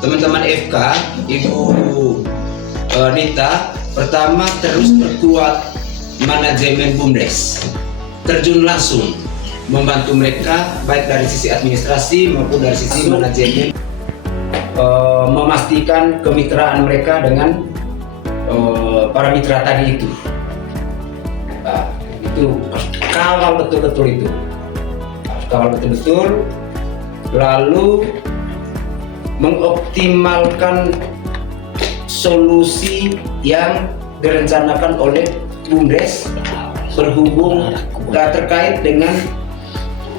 teman-teman FK, Ibu Nita, pertama terus perkuat manajemen BUMDes, terjun langsung membantu mereka baik dari sisi administrasi maupun dari sisi manajemen, memastikan kemitraan mereka dengan para mitra tadi itu. Nah, itu kawal betul-betul itu, kawal betul-betul, lalu mengoptimalkan solusi yang direncanakan oleh BUMDes berhubung terkait dengan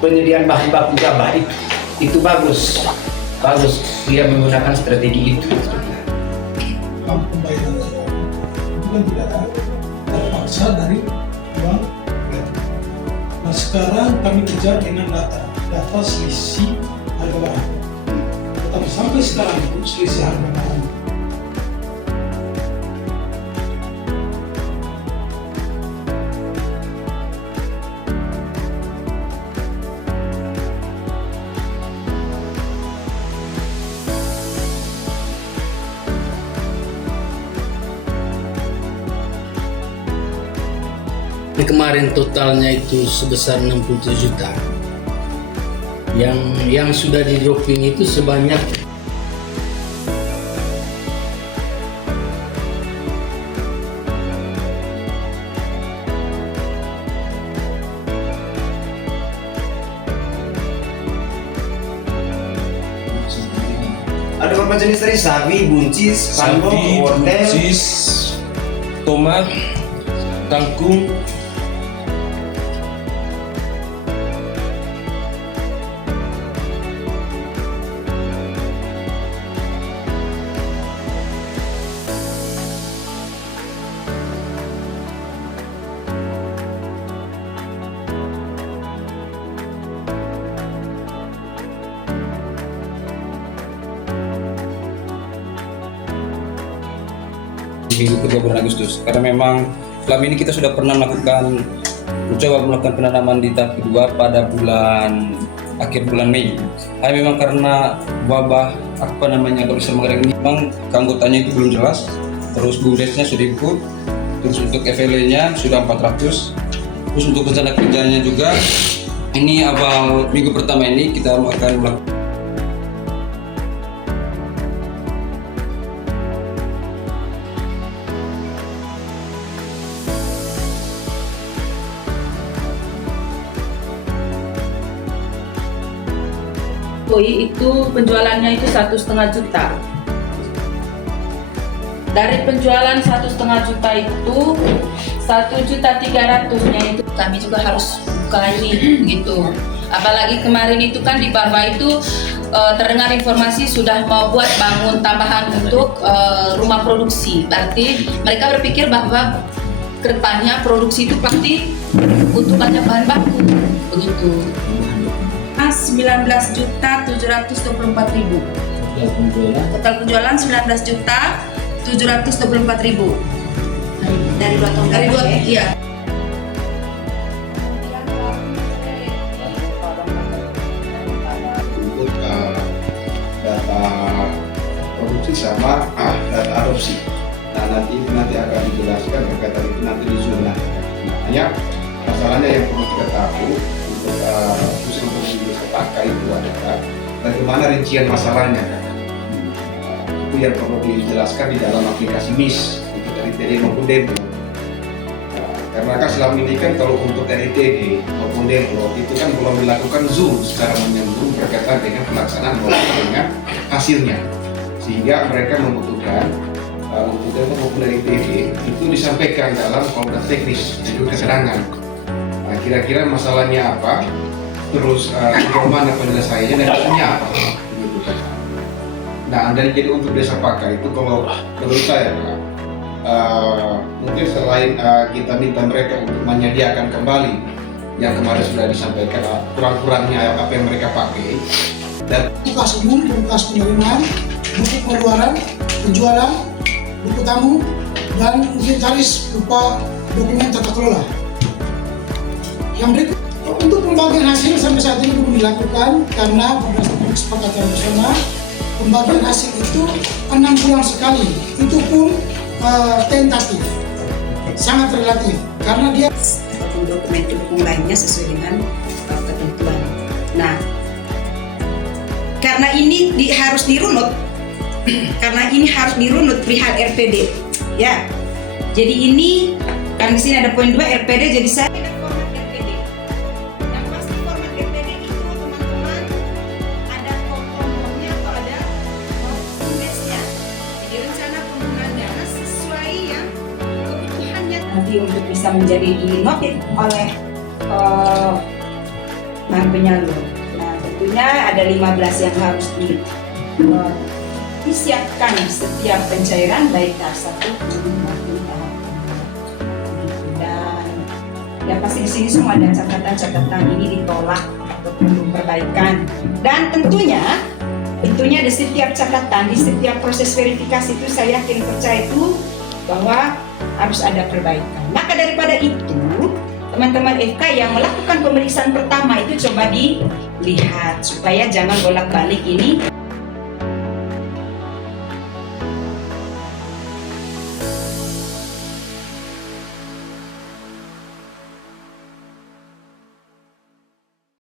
penyediaan bahan baku gabah itu bagus dia menggunakan strategi itu. Pembayaran itu kan tidak terpaksa dari uang. Nah sekarang kami kejar dengan data selisih harga bahan. Tetapi sampai sekarang itu selisih harga bahan ini kemarin totalnya itu sebesar 67 juta. Yang sudah di dropping itu sebanyak Ada beberapa jenis tadi, sawi, buncis, panbok, wortel, buncis, tomat, kangkung, di minggu kedua bulan Agustus, karena memang selama ini kita sudah pernah mencoba melakukan penanaman di tahap kedua pada akhir bulan Mei. Tapi memang karena wabah kalau bisa mengadakan ini, memang keanggotaannya itu belum jelas. Terus BUMDesnya sudah ikut, terus untuk FLE-nya sudah 400. Terus untuk rencana kerjanya juga, ini awal minggu pertama ini kita akan melakukan itu penjualannya itu 1,5 juta. Dari penjualan 1,5 juta itu 1.300.000-nya itu kami juga harus buka ini gitu. Apalagi kemarin itu kan di bawah itu terdengar informasi sudah mau buat bangun tambahan untuk rumah produksi. Berarti mereka berpikir bahwa kedepannya produksi itu pasti butuh banyak bahan baku begitu. 19.724.000. Total penjualan 19.724.000. Dari 2 tahun iya. Untuk data produksi sama data adopsi. Nah nanti akan dijelaskan berkaitan itu nanti di Zoom. Hanya masalahnya yang perlu kita tahu untuk bisa pakai itu adalah bagaimana rincian masalahnya kan. Itu yang perlu dijelaskan di dalam aplikasi MIS untuk RITD maupun Demo. Karena kan selama ini kan kalau untuk RITD maupun Demo itu kan belum dilakukan Zoom secara menyambung berkaitan dengan pelaksanaan maupun dengan hasilnya, sehingga mereka membutuhkan untuk Demo maupun RITD itu disampaikan dalam format teknis dan juga keterangan. Kira-kira masalahnya apa, terus sejauh mana penyelesaiannya dan hasilnya apa, gitu kan. Nah, dan jadi untuk desa pakai itu kalau menurut saya mungkin selain kita minta mereka untuk menyediakan kembali yang kemarin sudah disampaikan kurang-kurangnya apa yang mereka pakai, dan berkas umum, berkas penerimaan, buku pengeluaran, penjualan, buku tamu, dan inventaris berupa dokumen tata kelola. Yang berikut, untuk pembagian hasil sampai saat ini belum dilakukan karena berdasarkan kesepakatan bersama pembagian hasil itu 6 bulan sekali. Itu pun tentatif, sangat relatif karena dia ataupun dokumen pendukung lainnya sesuai dengan ketentuan. Nah, karena ini harus dirunut, perihal RPD, ya. Jadi ini kan di sini ada poin 2 RPD, jadi saya ada format RPD. Yang pasti format RPD itu teman-teman ada komponennya atau ada indesnya. Jadi rencana penggunaan dana sesuai yang kebutuhannya nanti untuk bisa menjadi dinotit oleh bank penyalur. Nah, tentunya ada 15 yang harus disiapkan setiap pencairan baik tahap 1 maupun tahap 2. Dan ya pasti di sini semua ada catatan-catatan ini ditolak atau perlu perbaikan. Dan tentunya di setiap catatan, di setiap proses verifikasi itu saya yakin percaya itu bahwa harus ada perbaikan. Maka daripada itu, teman-teman FK yang melakukan pemeriksaan pertama itu coba dilihat supaya jangan bolak-balik ini